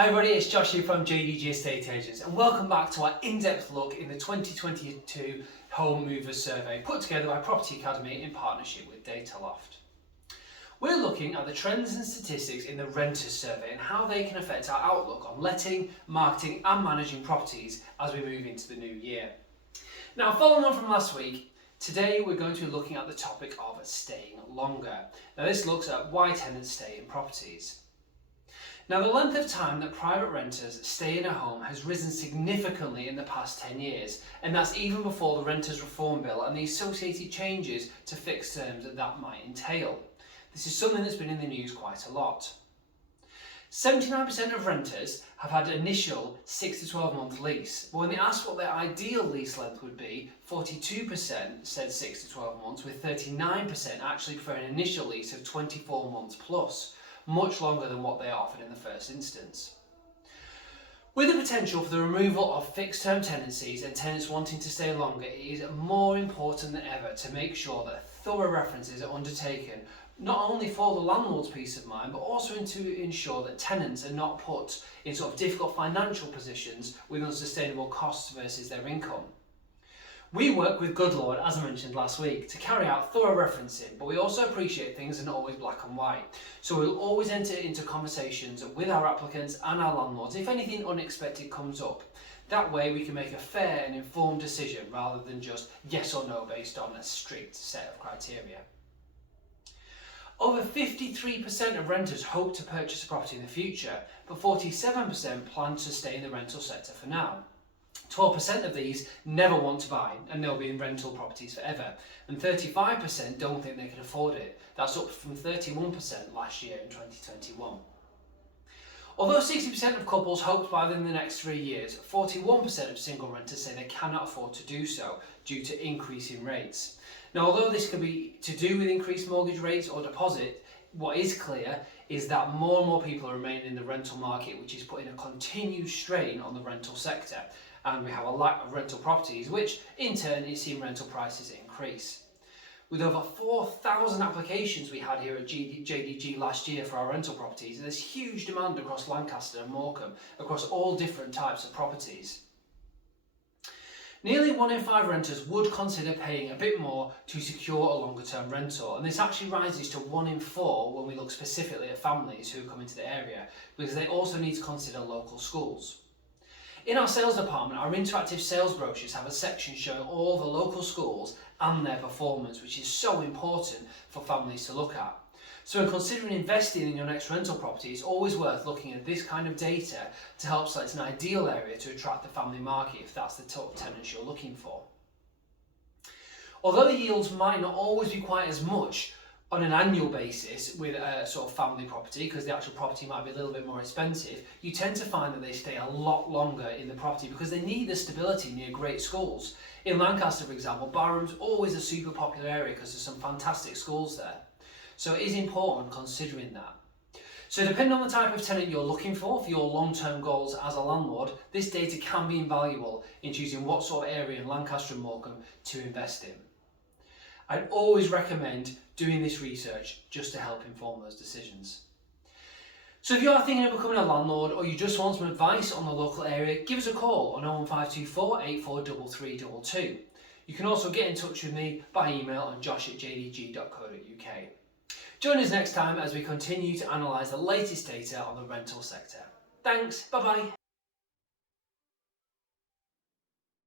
Hi everybody, it's Josh here from JDG Estate Agents and welcome back to our in-depth look in the 2022 Home Movers Survey put together by Property Academy in partnership with Dataloft. We're looking at the trends and statistics in the Renters Survey and how they can affect our outlook on letting, marketing and managing properties as we move into the new year. Now, following on from last week, today we're going to be looking at the topic of staying longer. Now this looks at why tenants stay in properties. Now, the length of time that private renters stay in a home has risen significantly in the past 10 years, and that's even before the Renters Reform Bill and the associated changes to fixed terms that might entail. This is something that's been in the news quite a lot. 79% of renters have had an initial 6 to 12 month lease, but when they asked what their ideal lease length would be, 42% said 6 to 12 months, with 39% actually prefer an initial lease of 24 months plus. Much longer than what they offered in the first instance. With the potential for the removal of fixed term tenancies and tenants wanting to stay longer, it is more important than ever to make sure that thorough references are undertaken, not only for the landlord's peace of mind, but also to ensure that tenants are not put in sort of difficult financial positions with unsustainable costs versus their income. We work with Landlord, as I mentioned last week, to carry out thorough referencing, but we also appreciate things are not always black and white. So we'll always enter into conversations with our applicants and our landlords if anything unexpected comes up. That way we can make a fair and informed decision rather than just yes or no based on a strict set of criteria. Over 53% of renters hope to purchase a property in the future, but 47% plan to stay in the rental sector for now. 12% of these never want to buy and they'll be in rental properties forever, and 35% don't think they can afford it. That's up from 31% last year in 2021. Although 60% of couples hope to buy within the next 3 years, 41% of single renters say they cannot afford to do so due to increasing rates. Now, although this could be to do with increased mortgage rates or deposit, what is clear is that more and more people are remaining in the rental market, which is putting a continued strain on the rental sector. And we have a lack of rental properties, which in turn is seeing rental prices increase. With over 4,000 applications we had here at JDG last year for our rental properties, there's huge demand across Lancaster and Morecambe, across all different types of properties. Nearly 1 in 5 renters would consider paying a bit more to secure a longer term rental, and this actually rises to 1 in 4 when we look specifically at families who come into the area, because they also need to consider local schools. In our sales department, our interactive sales brochures have a section showing all the local schools and their performance, which is so important for families to look at. So when considering investing in your next rental property, it's always worth looking at this kind of data to help select an ideal area to attract the family market if that's the top tenants you're looking for. Although the yields might not always be quite as much on an annual basis with a sort of family property, because the actual property might be a little bit more expensive, you tend to find that they stay a lot longer in the property because they need the stability near great schools. In Lancaster, for example, Barham's always a super popular area because there's some fantastic schools there. So it is important considering that. So depending on the type of tenant you're looking for your long-term goals as a landlord, this data can be invaluable in choosing what sort of area in Lancaster and Morecambe to invest in. I'd always recommend doing this research just to help inform those decisions. So if you are thinking of becoming a landlord or you just want some advice on the local area, give us a call on 01524 843322. You can also get in touch with me by email on josh@jdg.co.uk. Join us next time as we continue to analyse the latest data on the rental sector. Thanks, bye bye.